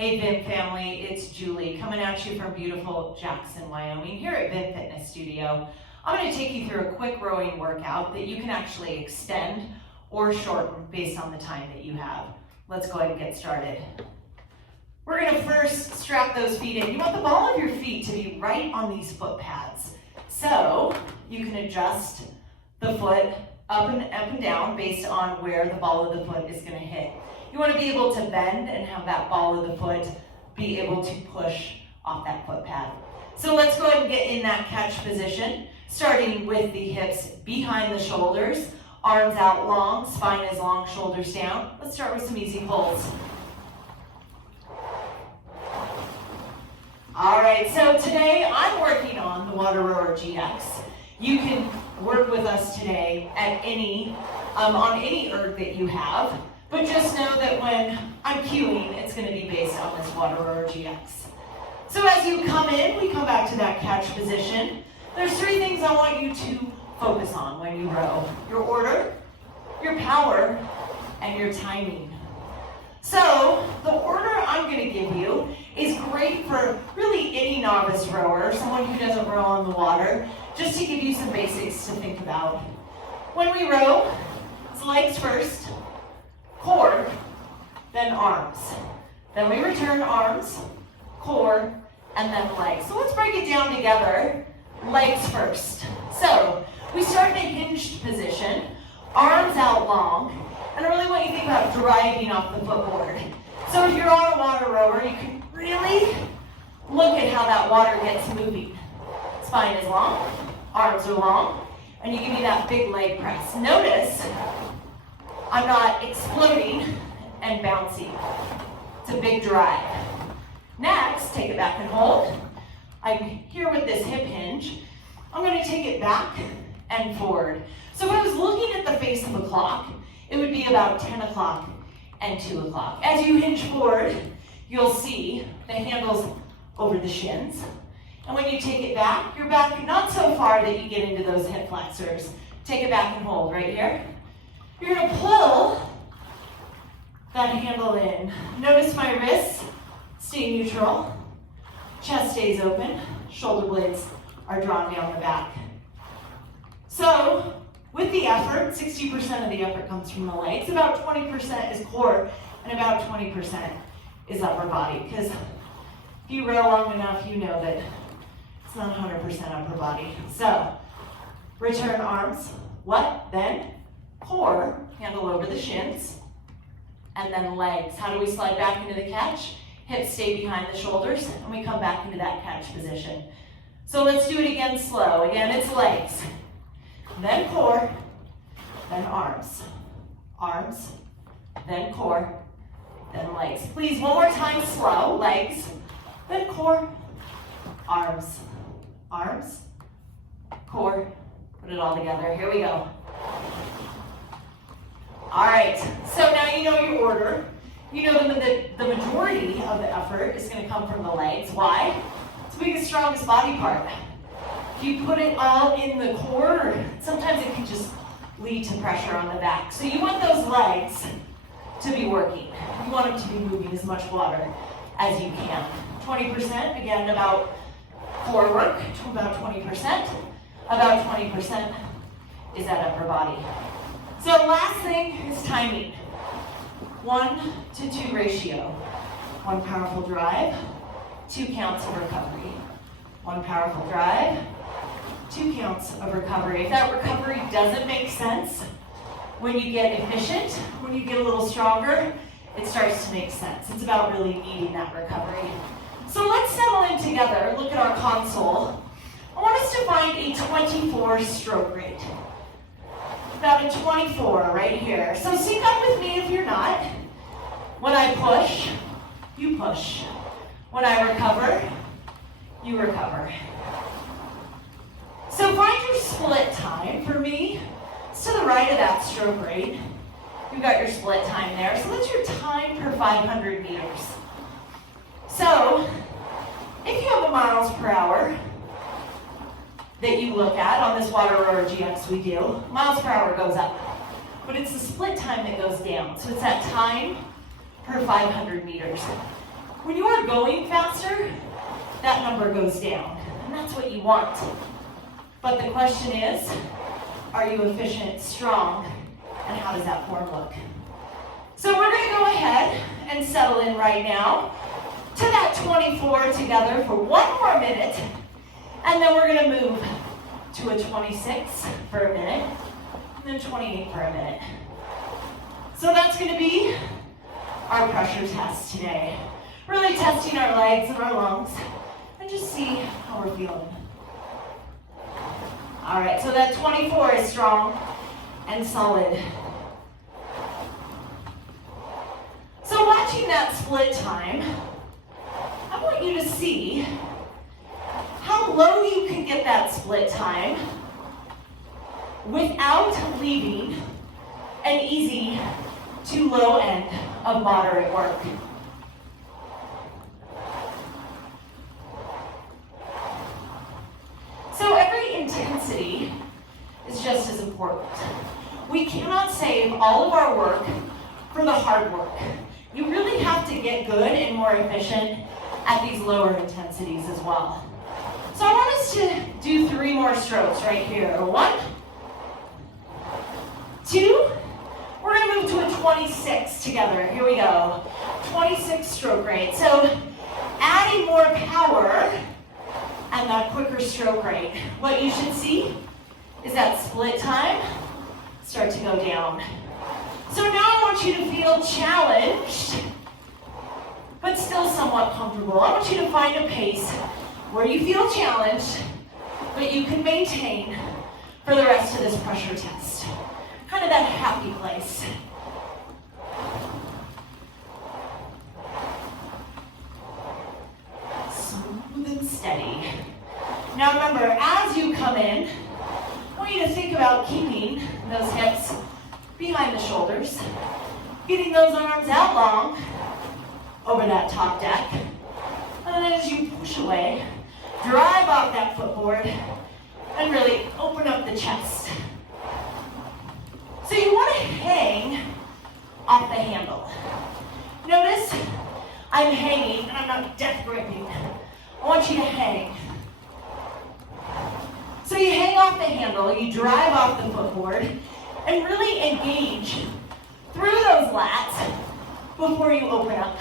Hey Vim family, it's Julie coming at you from beautiful Jackson, Wyoming here at Vim Fitness Studio. I'm going to take you through a quick rowing workout that you can actually extend or shorten based on the time that you have. Let's go ahead and get started. We're going to first strap those feet in. You want the ball of your feet to be right on these foot pads. So you can adjust the foot up and down based on where the ball of the foot is going to hit. You want to be able to bend and have that ball of the foot be able to push off that foot pad. So let's go ahead and get in that catch position, starting with the hips behind the shoulders, arms out long, spine is long, shoulders down. Let's start with some easy pulls. All right, so today I'm working on the quaranROW GX. You can work with us today at on any erg that you have. But just know that when I'm cueing, it's going to be based on this quaranROW GX. So as you come in, we come back to that catch position. There's three things I want you to focus on when you row. Your order, your power, and your timing. So the order I'm going to give you is great for really any novice rower, someone who doesn't row on the water, just to give you some basics to think about. When we row, it's legs first, core, then arms. Then we return arms, core, and then legs. So let's break it down together. Legs first. So we start in a hinged position, arms out long, and I really want you to think about driving off the footboard. So if you're on a water rower, you can really look at how that water gets moving. Spine is long, arms are long, and you give me that big leg press. Notice I'm not exploding and bouncing. It's a big drive. Next, take it back and hold. I'm here with this hip hinge. I'm going to take it back and forward. So if I was looking at the face of a clock, it would be about 10 o'clock and 2 o'clock. As you hinge forward, you'll see the handles over the shins. And when you take it back, you're back not so far that you get into those hip flexors. Take it back and hold right here. You're going to pull that handle in. Notice my wrists stay neutral. Chest stays open. Shoulder blades are drawn down the back. So with the effort, 60% of the effort comes from the legs. About 20% is core and about 20% is upper body. Because if you row long enough, you know that it's not 100% upper body. So return arms. What? Then core, handle over the shins, and then legs. How do we slide back into the catch? Hips stay behind the shoulders, and we come back into that catch position. So let's do it again slow. Again, it's legs, then core, then arms. Arms, then core, then legs. Please, one more time slow. Legs, then core, arms, arms, core. Put it all together. Here we go. All right, so now you know your order. You know that the majority of the effort is going to come from the legs. Why? It's the biggest, strongest body part. If you put it all in the core, sometimes it can just lead to pressure on the back. So you want those legs to be working. You want them to be moving as much water as you can. 20%, again, about core work, about 20%. About 20% is that upper body. So last thing is timing. 1-to-2 ratio. 1 powerful drive, 2 counts of recovery. 1 powerful drive, 2 counts of recovery. If that recovery doesn't make sense, when you get efficient, when you get a little stronger, it starts to make sense. It's about really needing that recovery. So let's settle in together, look at our console. I want us to find a 24 stroke rate. About a 24 right here. So sync up with me if you're not. When I push, you push. When I recover, you recover. So find your split time. For me, it's to the right of that stroke rate. You've got your split time there. So that's your time per 500 meters. So if you have a miles per hour that you look at on this quaranROW GX we do, miles per hour goes up. But it's the split time that goes down. So it's that time per 500 meters. When you are going faster, that number goes down, and that's what you want. But the question is, are you efficient, strong, and how does that form look? So we're going to go ahead and settle in right now to that 24 together for one more minute, and then we're going to move to a 26 for a minute, and then 28 for a minute. So that's going to be our pressure test today. Really testing our legs and our lungs, and just see how we're feeling. All right, so that 24 is strong and solid. So watching that split time, I want you to see how low you can get that split time without leaving an easy to low end of moderate work. So every intensity is just as important. We cannot save all of our work for the hard work. You really have to get good and more efficient at these lower intensities as well. So I want us to do 3 more strokes right here. 1, 2, we're going to move to a 26 together. Here we go. 26 stroke rate. So adding more power and that quicker stroke rate. What you should see is that split time start to go down. So now I want you to feel challenged, but still somewhat comfortable. I want you to find a pace where you feel challenged, but you can maintain for the rest of this pressure test. Kind of that happy place. Smooth and steady. Now remember, as you come in, I want you to think about keeping those hips behind the shoulders, getting those arms out long over that top deck, and then as you push away, drive off that footboard and really open up the chest. So you want to hang off the handle. Notice I'm hanging and I'm not death gripping. I want you to hang. So you hang off the handle, you drive off the footboard, and really engage through those lats before you open up.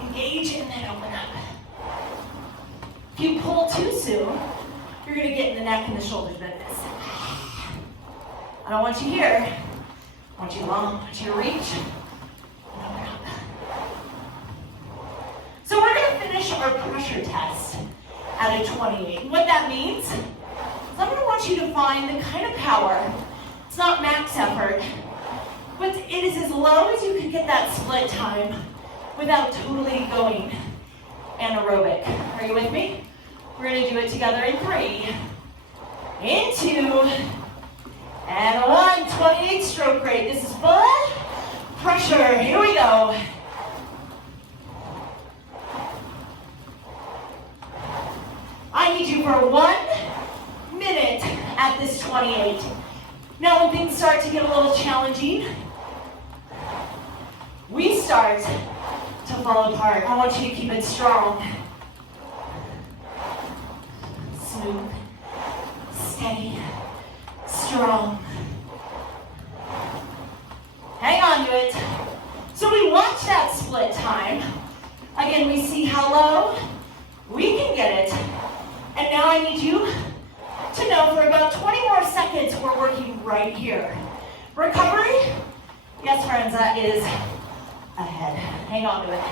Engage and then open up. If you pull too soon, you're going to get in the neck and the shoulders like this. I don't want you here. I want you long. I want you to reach. And open up. So we're going to finish our pressure test at a 28. What that means is I'm going to want you to find the kind of power. It's not max effort, but it is as low as you can get that split time without totally going anaerobic. Are you with me? We're going to do it together in 3, in 2, and 1. 28 stroke rate. This is full pressure. Here we go. I need you for 1 minute at this 28. Now when things start to get a little challenging, we start to fall apart. I want you to keep it strong. Smooth, steady, strong. Hang on to it. So we watch that split time. Again, we see how low we can get it. And now I need you to know for about 20 more seconds we're working right here. Recovery, yes friends, that is ahead. Hang on to it.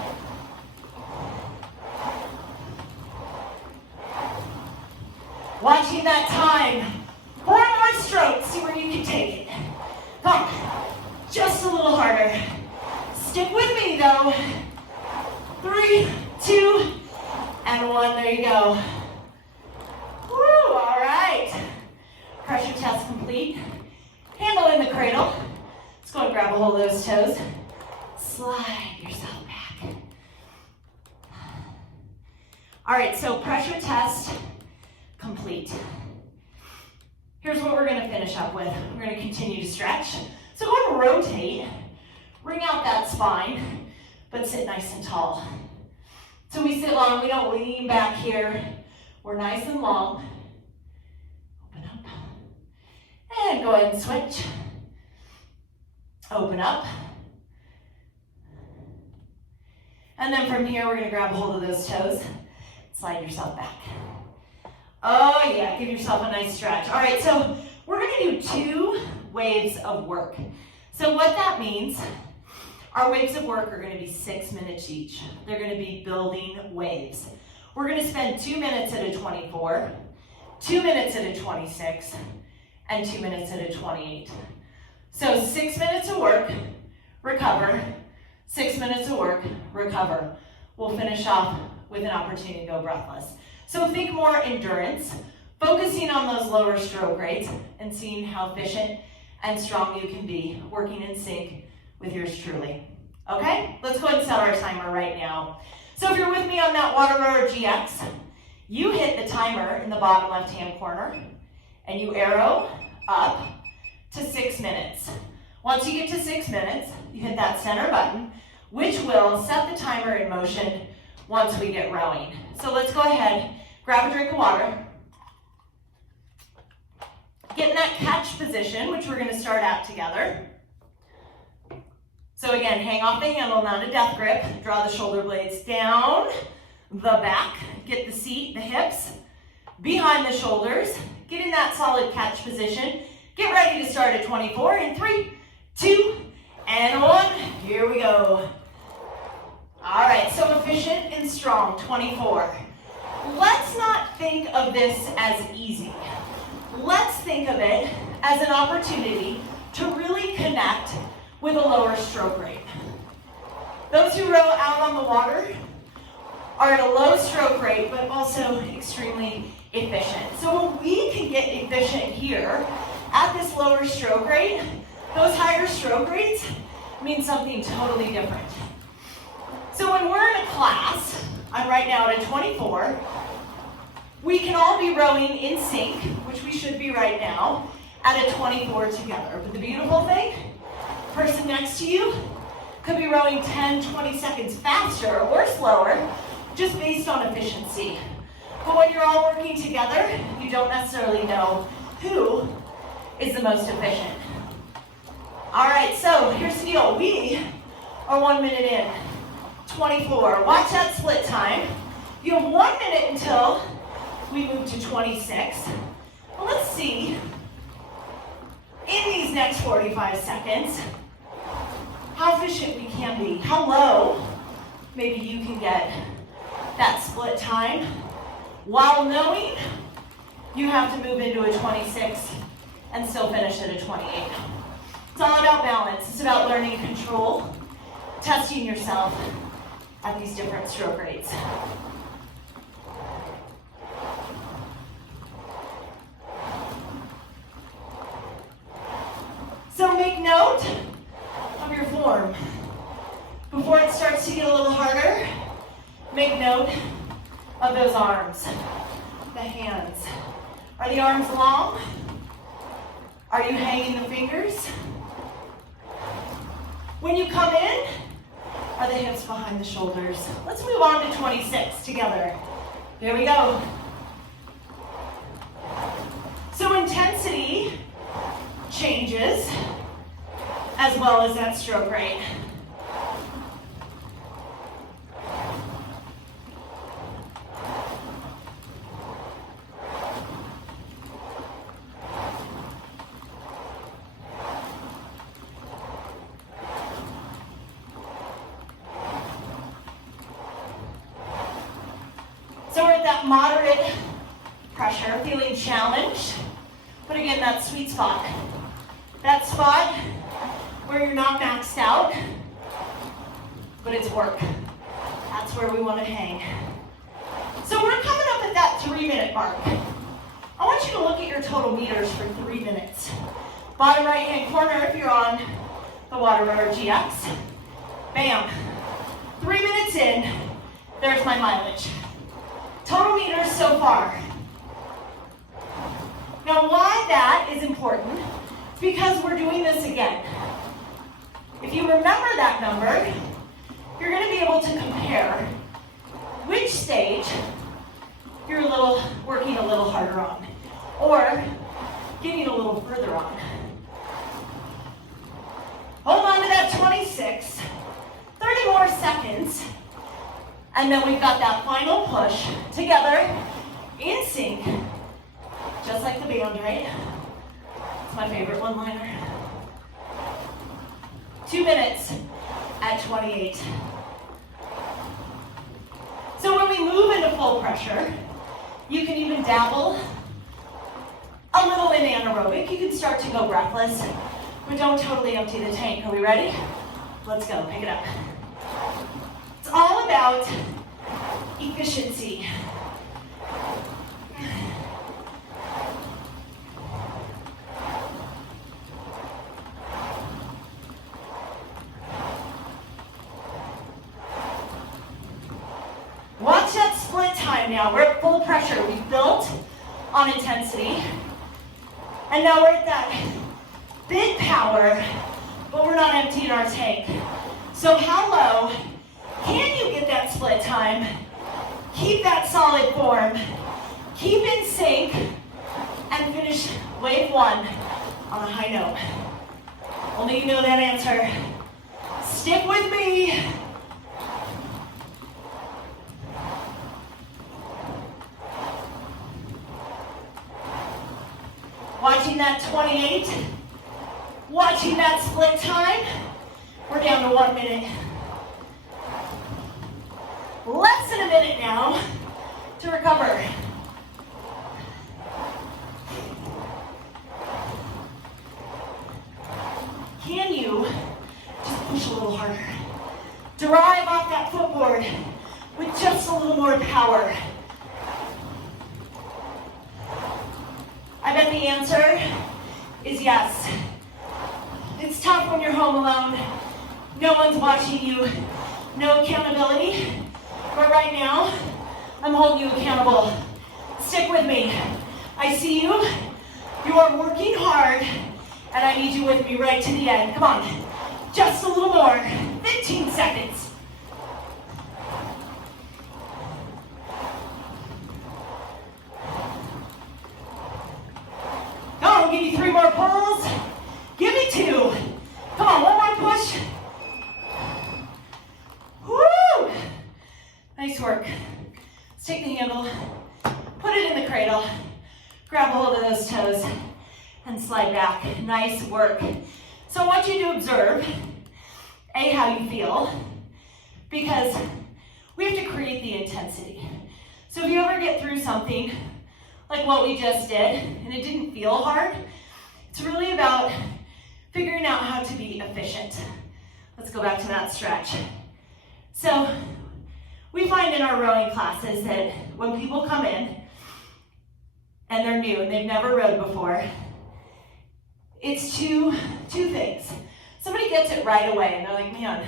Watching that time. 4 more strokes, see where you can take it. Come on, just a little harder. Stick with me though. 3, 2, and 1, there you go. Woo, all right. Pressure test complete. Handle in the cradle. Let's go and grab a hold of those toes. Slide yourself back. All right, so pressure test complete. Here's what we're going to finish up with. We're going to continue to stretch. So go ahead and rotate. Bring out that spine, but sit nice and tall. So we sit long, we don't lean back here. We're nice and long. Open up. And go ahead and switch. Open up. And then from here, we're gonna grab hold of those toes. Slide yourself back. Oh yeah, give yourself a nice stretch. All right, so we're gonna do 2 waves of work. So what that means, our waves of work are gonna be 6 minutes each. They're gonna be building waves. We're gonna spend 2 minutes at a 24, 2 minutes at a 26, and 2 minutes at a 28. So 6 minutes of work, recover, 6 minutes of work, recover. We'll finish off with an opportunity to go breathless. So think more endurance, focusing on those lower stroke rates and seeing how efficient and strong you can be working in sync with yours truly. Okay, let's go ahead and set our timer right now. So if you're with me on that quaranROW GX, you hit the timer in the bottom left-hand corner and you arrow up to 6 minutes. Once you get to 6 minutes, you hit that center button, which will set the timer in motion once we get rowing. So let's go ahead, grab a drink of water, get in that catch position, which we're gonna start at together. So again, hang off the handle, not a death grip. Draw the shoulder blades down, the back, get the seat, the hips, behind the shoulders, get in that solid catch position. Get ready to start at 24 in 3, 2, and 1. Here we go. All right, so efficient and strong, 24. Let's not think of this as easy. Let's think of it as an opportunity to really connect with a lower stroke rate. Those who row out on the water are at a low stroke rate, but also extremely efficient. So when we can get efficient here at this lower stroke rate, those higher stroke rates mean something totally different. So when we're in a class, I'm right now at a 24, we can all be rowing in sync, which we should be right now, at a 24 together. But the beautiful thing, the person next to you could be rowing 10, 20 seconds faster or slower, just based on efficiency. But when you're all working together, you don't necessarily know who is the most efficient. All right, so here's the deal. We are 1 minute in, 24. Watch that split time. You have 1 minute until we move to 26. Well, let's see, in these next 45 seconds, how efficient we can be, how low maybe you can get that split time, while knowing you have to move into a 26 and still finish at a 28. It's all about balance. It's about learning control, testing yourself at these different stroke rates. So make note of your form. Before it starts to get a little harder, make note of those arms, the hands. Are the arms long? Are you hanging the fingers? When you come in, are the hips behind the shoulders? Let's move on to 26 together. Here we go. So intensity changes as well as that stroke rate. So we're at that moderate pressure, feeling challenged, but again, that sweet spot. That spot where you're not maxed out, but it's work. That's where we want to hang. So we're coming up at that 3-minute mark. I want you to look at your total meters for 3 minutes. Bottom right-hand corner if you're on the quaranROW GX. Bam. 3 minutes in, there's my mileage. Total meters so far. Now why that is important is because we're doing this again. If you remember that number, you're going to be able to compare seconds. And then we've got that final push together in sync, just like the band, right? It's my favorite one-liner. 2 minutes at 28. So when we move into full pressure, you can even dabble a little in anaerobic. You can start to go breathless, but don't totally empty the tank. Are we ready? Let's go, pick it up. It's all about efficiency. Watch that split time now. We're at full pressure. We've built on intensity. And now we're at that big power, but we're not emptying our tank. So how low can you get that split time? Keep that solid form. Keep in sync and finish wave one on a high note. Only you know that answer. Stick with me. Watching that 28, watching that split time. We're down to 1 minute. Less than a minute now to recover. Can you just push a little harder? Drive off that footboard with just a little more power. I bet the answer is yes. It's tough when you're home alone. No one's watching you. No accountability. But right now, I'm holding you accountable. Stick with me. I see you. You are working hard, and I need you with me right to the end. Come on. Just a little more. 15 seconds. I'll give you 3 more pulls. Give me 2. Come on, one more push. Woo! Nice work. Let's take the handle, put it in the cradle, grab a hold of those toes, and slide back. Nice work. So I want you to observe, A, how you feel, because we have to create the intensity. So if you ever get through something like what we just did, and it didn't feel hard, it's really about figuring out how to be efficient. Let's go back to that stretch. So we find in our rowing classes that when people come in and they're new and they've never rowed before, it's two things. Somebody gets it right away and they're like, man,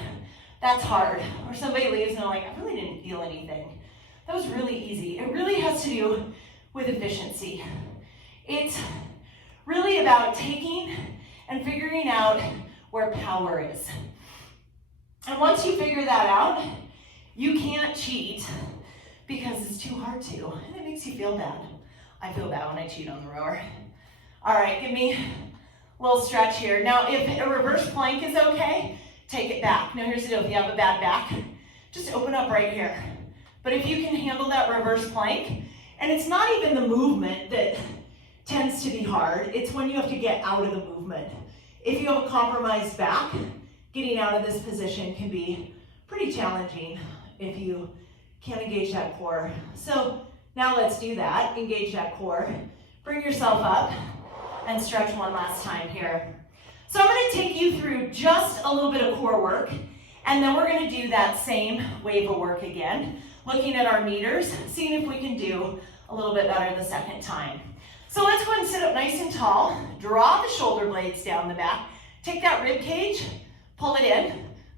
that's hard. Or somebody leaves and they're like, I really didn't feel anything. That was really easy. It really has to do with efficiency. It's really about taking and figuring out where power is. And once you figure that out, you can't cheat because it's too hard to, and it makes you feel bad. I feel bad when I cheat on the rower. All right, give me a little stretch here. Now, if a reverse plank is okay, take it back. Now, here's the deal. If you have a bad back, just open up right here. But if you can handle that reverse plank, and it's not even the movement that tends to be hard, it's when you have to get out of the movement. If you have a compromised back, getting out of this position can be pretty challenging if you can't engage that core. So now let's do that. Engage that core. Bring yourself up and stretch one last time here. So I'm going to take you through just a little bit of core work, and then we're going to do that same wave of work again, looking at our meters, seeing if we can do a little bit better the second time. So let's go ahead and sit up nice and tall, draw the shoulder blades down the back, take that rib cage, pull it in.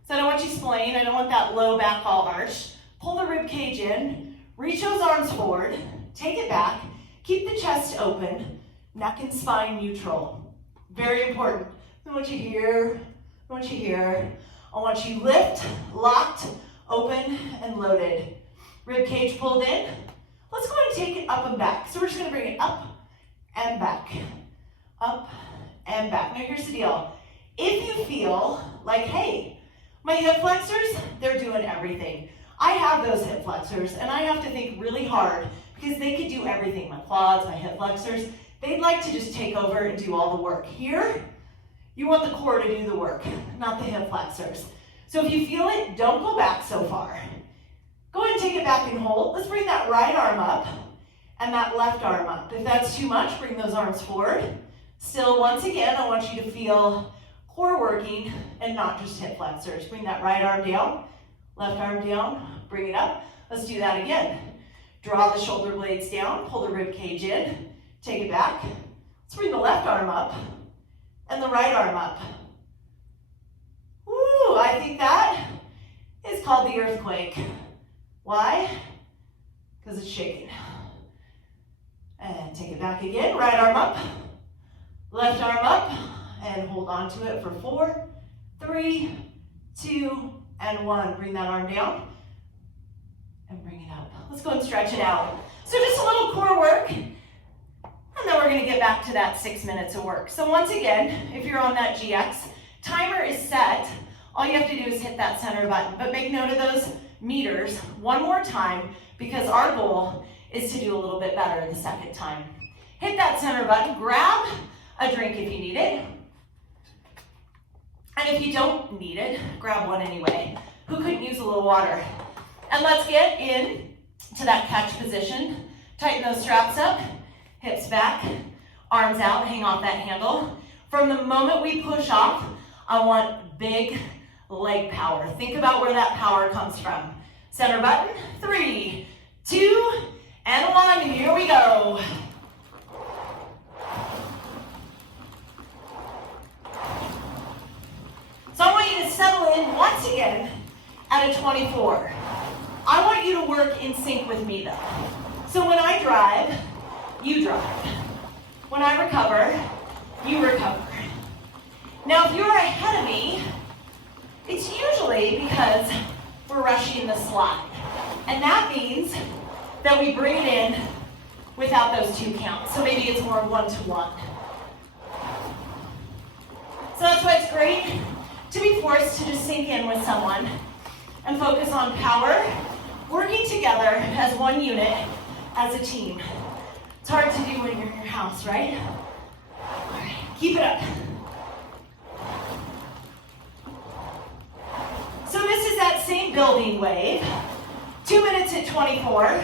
So I don't want you splaying, I don't want that low back all arched. Pull the rib cage in, reach those arms forward, take it back, keep the chest open, neck and spine neutral. Very important. I want you here, I want you here. I want you lift, locked, open, and loaded. Rib cage pulled in. Let's go ahead and take it up and back. So we're just going to bring it up and back, up and back. Now here's the deal. If you feel like, hey, My hip flexors, they're doing everything. I have those hip flexors, and I have to think really hard because they could do everything. My quads, my hip flexors, they'd like to just take over and do all the work. Here, you want the core to do the work, not the hip flexors. So if you feel it, don't go back so far. Go ahead and take it back and hold. Let's bring that right arm up and that left arm up. If that's too much, bring those arms forward. Still, once again, I want you to feel core working and not just hip flexors. Bring that right arm down, left arm down, bring it up. Let's do that again. Draw the shoulder blades down, pull the rib cage in, take it back. Let's bring the left arm up and the right arm up. Woo, I think that is called the earthquake. Why? Because it's shaking. And take it back again, right arm up, left arm up, and hold on to it for 4, 3, 2, and 1. Bring that arm down and bring it up. Let's go and stretch it out. So just a little core work, and then we're gonna get back to that 6 minutes of work. So once again, if you're on that GX, timer is set. All you have to do is hit that center button, but make note of those meters one more time because our goal is to do a little bit better the second time. Hit that center button, grab a drink if you need it. And if you don't need it, grab one anyway. Who couldn't use a little water? And let's get in to that catch position. Tighten those straps up, hips back, arms out, hang off that handle. From the moment we push off, I want big leg power. Think about where that power comes from. Center button, 3, 2, and 1, here we go. So I want you to settle in once again at a 24. I want you to work in sync with me though. So when I drive, you drive. When I recover, you recover. Now if you're ahead of me, it's usually because we're rushing the slide. And that means that we bring it in without those 2 counts. So maybe it's more 1-to-1. So that's why it's great to be forced to just sink in with someone and focus on power, working together as one unit, as a team. It's hard to do when you're in your house, right? All right, keep it up. So this is that same building wave. 2 minutes at 24,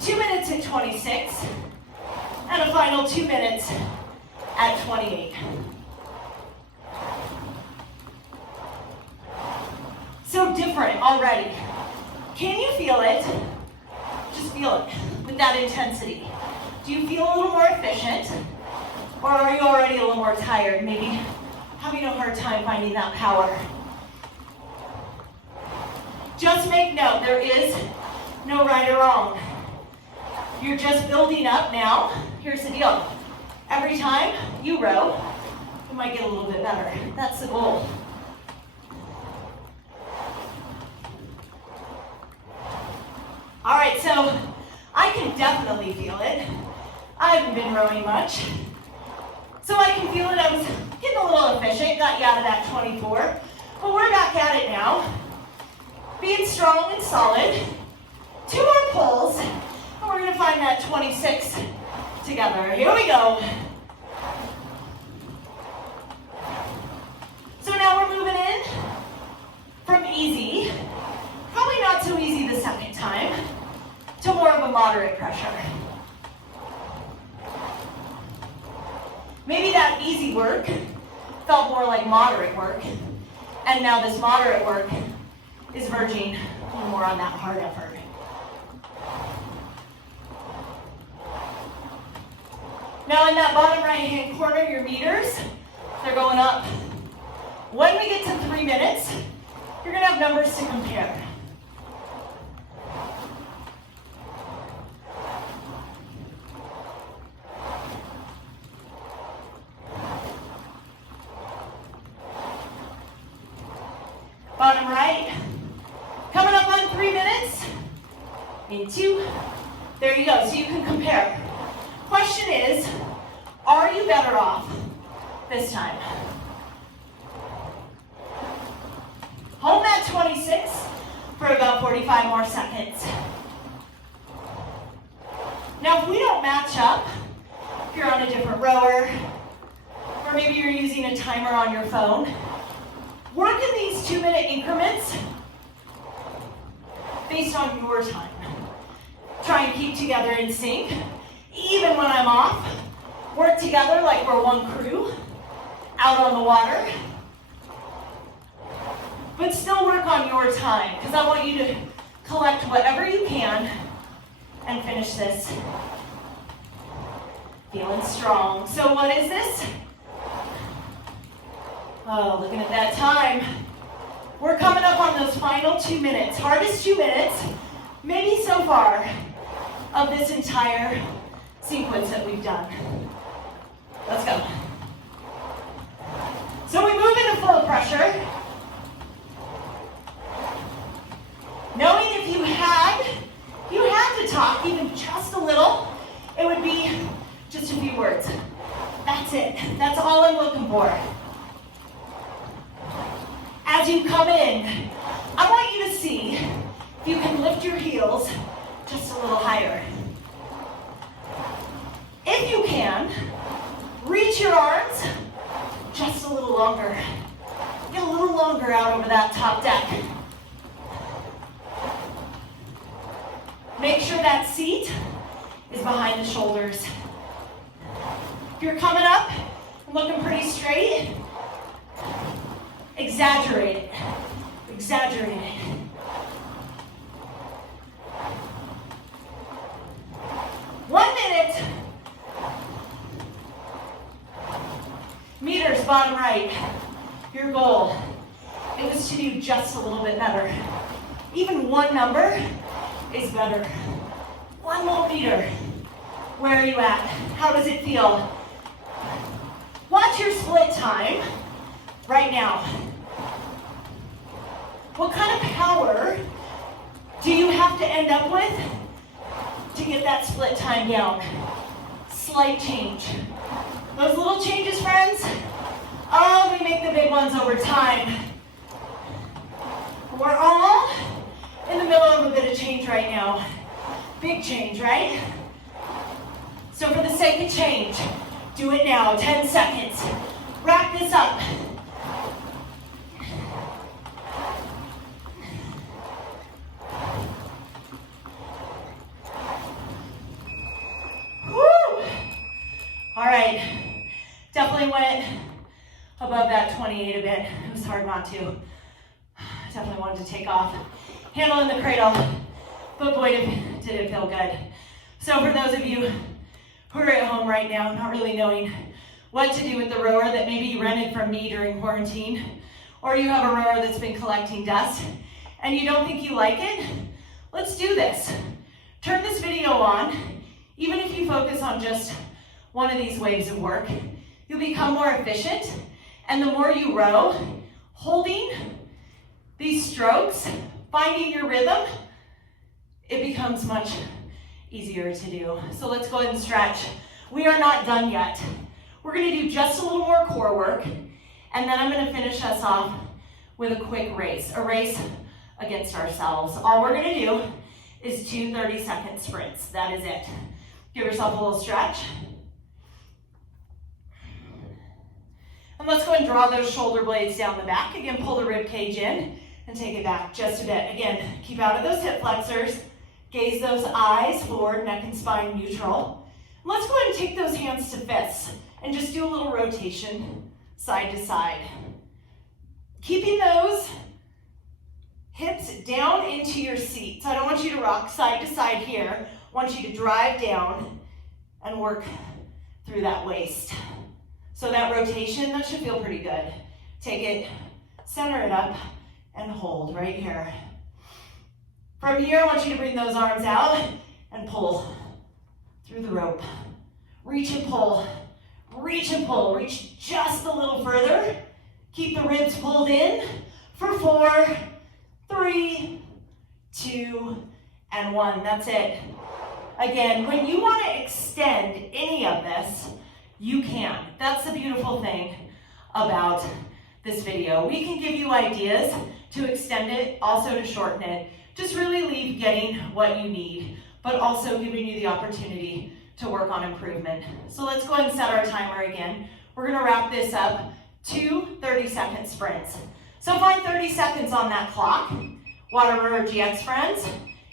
2 minutes at 26, and a final 2 minutes at 28. So different already. Can you feel it? Just feel it with that intensity. Do you feel a little more efficient? Or are you already a little more tired? Maybe having a hard time finding that power. Just make note, there is no right or wrong. You're just building up now. Here's the deal. Every time you row, you might get a little bit better. That's the goal. All right, so I can definitely feel it. I haven't been rowing much. So I can feel it. I was getting a little efficient, got you out of that 24. But we're back at it now. Being strong and solid. 2 more pulls, and we're gonna find that 26 together. Here we go. So now we're moving in from easy, probably not so easy the second time, to more of a moderate pressure. Maybe that easy work felt more like moderate work, and now this moderate work is verging a little more on that hard effort. Now in that bottom right-hand corner, your meters, they're going up. When we get to 3 minutes, you're gonna have numbers to compare. Bottom right, coming up on 3 minutes, in 2, there you go, so you can compare. Question is, are you better off this time? Hopefully 26 for about 45 more seconds. Now, if we don't match up, if you're on a different rower, or maybe you're using a timer on your phone, work in these 2-minute increments based on your time. Try and keep together in sync. Even when I'm off, work together like we're one crew out on the water. But still work on your time, because I want you to collect whatever you can and finish this feeling strong. So what is this? Oh, looking at that time. We're coming up on those final 2 minutes. Hardest 2 minutes, maybe so far, of this entire sequence that we've done. Let's go. So we move into full pressure. Knowing if you had to talk even just a little, it would be just a few words. That's it. That's all I'm looking for. As you come in, I want you to see if you can lift your heels just a little higher. If you can, reach your arms just a little longer. Get a little longer out over that top deck. Make sure that seat is behind the shoulders. If you're coming up and looking pretty straight, exaggerate it. Exaggerate it. One minute. Meters, bottom right. Your goal. It was to do just a little bit better. Even one number is better. One little meter. Where are you at? How does it feel? Watch your split time right now. What kind of power do you have to end up with to get that split time down? Slight change. Those little changes, friends, oh, they make the big ones over time. We're all in the middle of a bit of change right now. Big change, right? So for the sake of change, do it now, 10 seconds. Wrap this up. Woo! All right, definitely went above that 28 a bit. It was hard not to. Definitely wanted to take off. Handle in the cradle, but boy, did it feel good. So for those of you who are at home right now, not really knowing what to do with the rower that maybe you rented from me during quarantine, or you have a rower that's been collecting dust, and you don't think you like it, let's do this. Turn this video on. Even if you focus on just one of these waves of work, you'll become more efficient, and the more you row, holding these strokes, finding your rhythm, it becomes much easier to do. So let's go ahead and stretch. We are not done yet. We're gonna do just a little more core work, and then I'm gonna finish us off with a quick race, a race against ourselves. All we're gonna do is 2 30-second sprints. That is it. Give yourself a little stretch. And let's go and draw those shoulder blades down the back. Again, pull the rib cage in and take it back just a bit. Again, keep out of those hip flexors. Gaze those eyes forward, neck and spine neutral. Let's go ahead and take those hands to fists and just do a little rotation side to side. Keeping those hips down into your seat. So I don't want you to rock side to side here. I want you to drive down and work through that waist. So that rotation, that should feel pretty good. Take it, center it up, and hold right here. From here, I want you to bring those arms out and pull through the rope. Reach and pull, reach and pull. Reach just a little further. Keep the ribs pulled in for 4, 3, 2, and 1. That's it. Again, when you want to extend any of this, you can. That's the beautiful thing about this video. We can give you ideas to extend it, also to shorten it. Just really leave getting what you need, but also giving you the opportunity to work on improvement. So let's go ahead and set our timer again. We're gonna wrap this up to 30-second sprints. So find 30 seconds on that clock. quaranROW GX friends,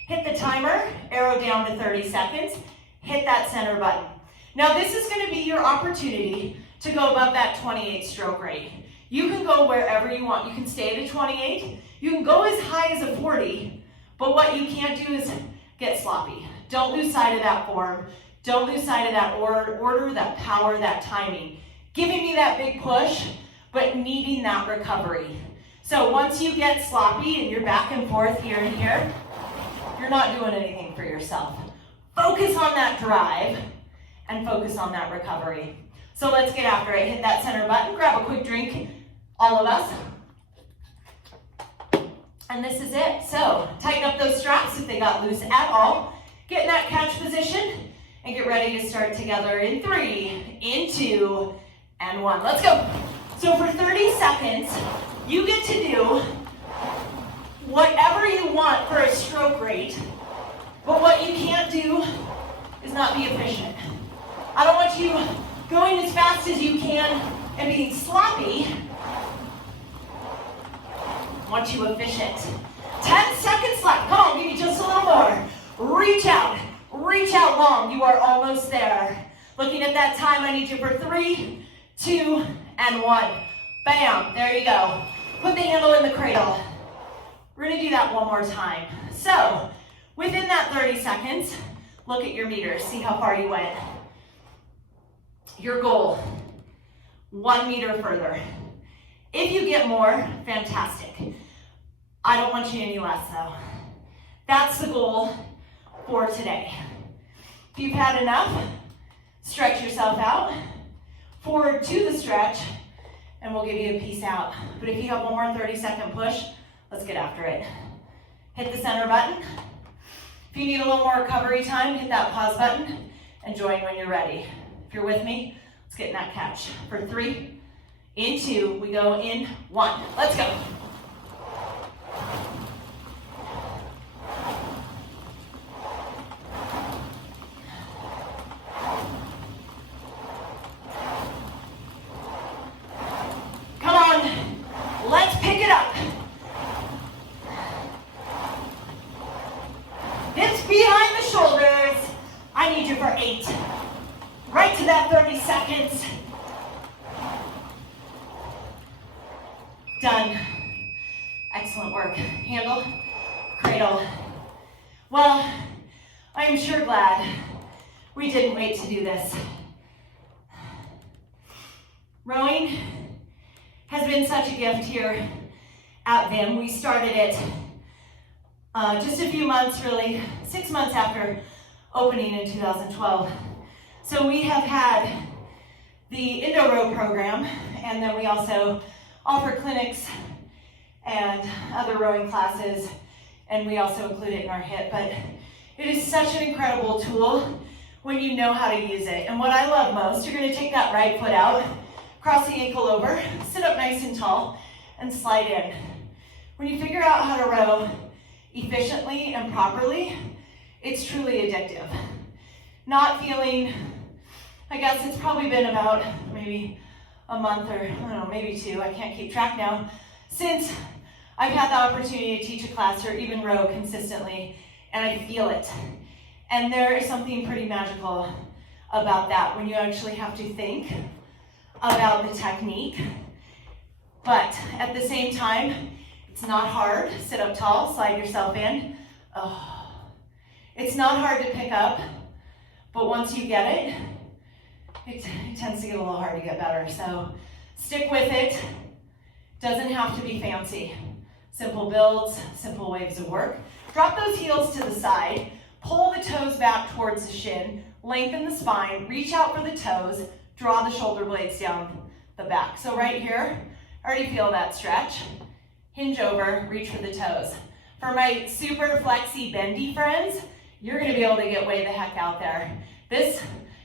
hit the timer, arrow down to 30 seconds, hit that center button. Now this is gonna be your opportunity to go above that 28 stroke rate. You can go wherever you want. You can stay at a 28, you can go as high as a 40, but what you can't do is get sloppy. Don't lose sight of that form. Don't lose sight of that order, that power, that timing. Giving me that big push, but needing that recovery. So once you get sloppy and you're back and forth here and here, you're not doing anything for yourself. Focus on that drive and focus on that recovery. So let's get after it. Hit that center button, grab a quick drink, all of us. And this is it. So tighten up those straps if they got loose at all. Get in that catch position and get ready to start together in 3, in 2, and 1. Let's go. So for 30 seconds, you get to do whatever you want for a stroke rate, but what you can't do is not be efficient. I don't want you going as fast as you can and being sloppy. I want you efficient. 10 seconds left. Come on, give me just a little more. Reach out long. You are almost there. Looking at that time, I need you for 3, 2, and 1. Bam, there you go. Put the handle in the cradle. We're gonna do that one more time. So, within that 30 seconds, look at your meters, see how far you went. Your goal, 1 meter further. If you get more, fantastic. I don't want you any less though. That's the goal for today. If you've had enough, stretch yourself out, forward to the stretch, and we'll give you a peace out. But if you have one more 30-second push, let's get after it. Hit the center button. If you need a little more recovery time, hit that pause button and join when you're ready. If you're with me, let's get in that catch. For 3, in 2, we go in 1. Let's go. For 8. Right to that 30 seconds. Done. Excellent work. Handle, cradle. Well, I'm sure glad we didn't wait to do this. Rowing has been such a gift here at VIM. We started it just a few months, really, 6 months after opening in 2012. So we have had the Indo-Row program, and then we also offer clinics and other rowing classes, and we also include it in our HIT. But it is such an incredible tool when you know how to use it. And what I love most, you're gonna take that right foot out, cross the ankle over, sit up nice and tall, and slide in. When you figure out how to row efficiently and properly, it's truly addictive. Not feeling, I guess it's probably been about maybe a month or, I don't know, maybe 2, I can't keep track now, since I've had the opportunity to teach a class or even row consistently, and I feel it. And there is something pretty magical about that when you actually have to think about the technique, but at the same time, it's not hard. Sit up tall, slide yourself in. Oh. It's not hard to pick up, but once you get it, it tends to get a little hard to get better. So stick with it. Doesn't have to be fancy. Simple builds, simple waves of work. Drop those heels to the side, pull the toes back towards the shin, lengthen the spine, reach out for the toes, draw the shoulder blades down the back. So right here, I already feel that stretch. Hinge over, reach for the toes. For my super flexy bendy friends, you're gonna be able to get way the heck out there. This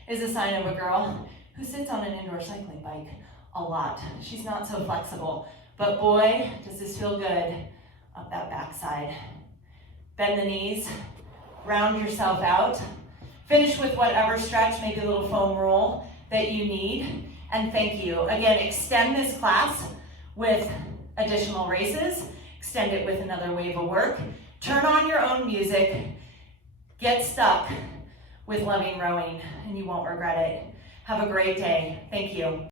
is a sign of a girl who sits on an indoor cycling bike a lot. She's not so flexible, but boy, does this feel good up that backside. Bend the knees, round yourself out. Finish with whatever stretch, maybe a little foam roll that you need. And thank you. Again, extend this class with additional races. Extend it with another wave of work. Turn on your own music. Get stuck with loving rowing, and you won't regret it. Have a great day. Thank you.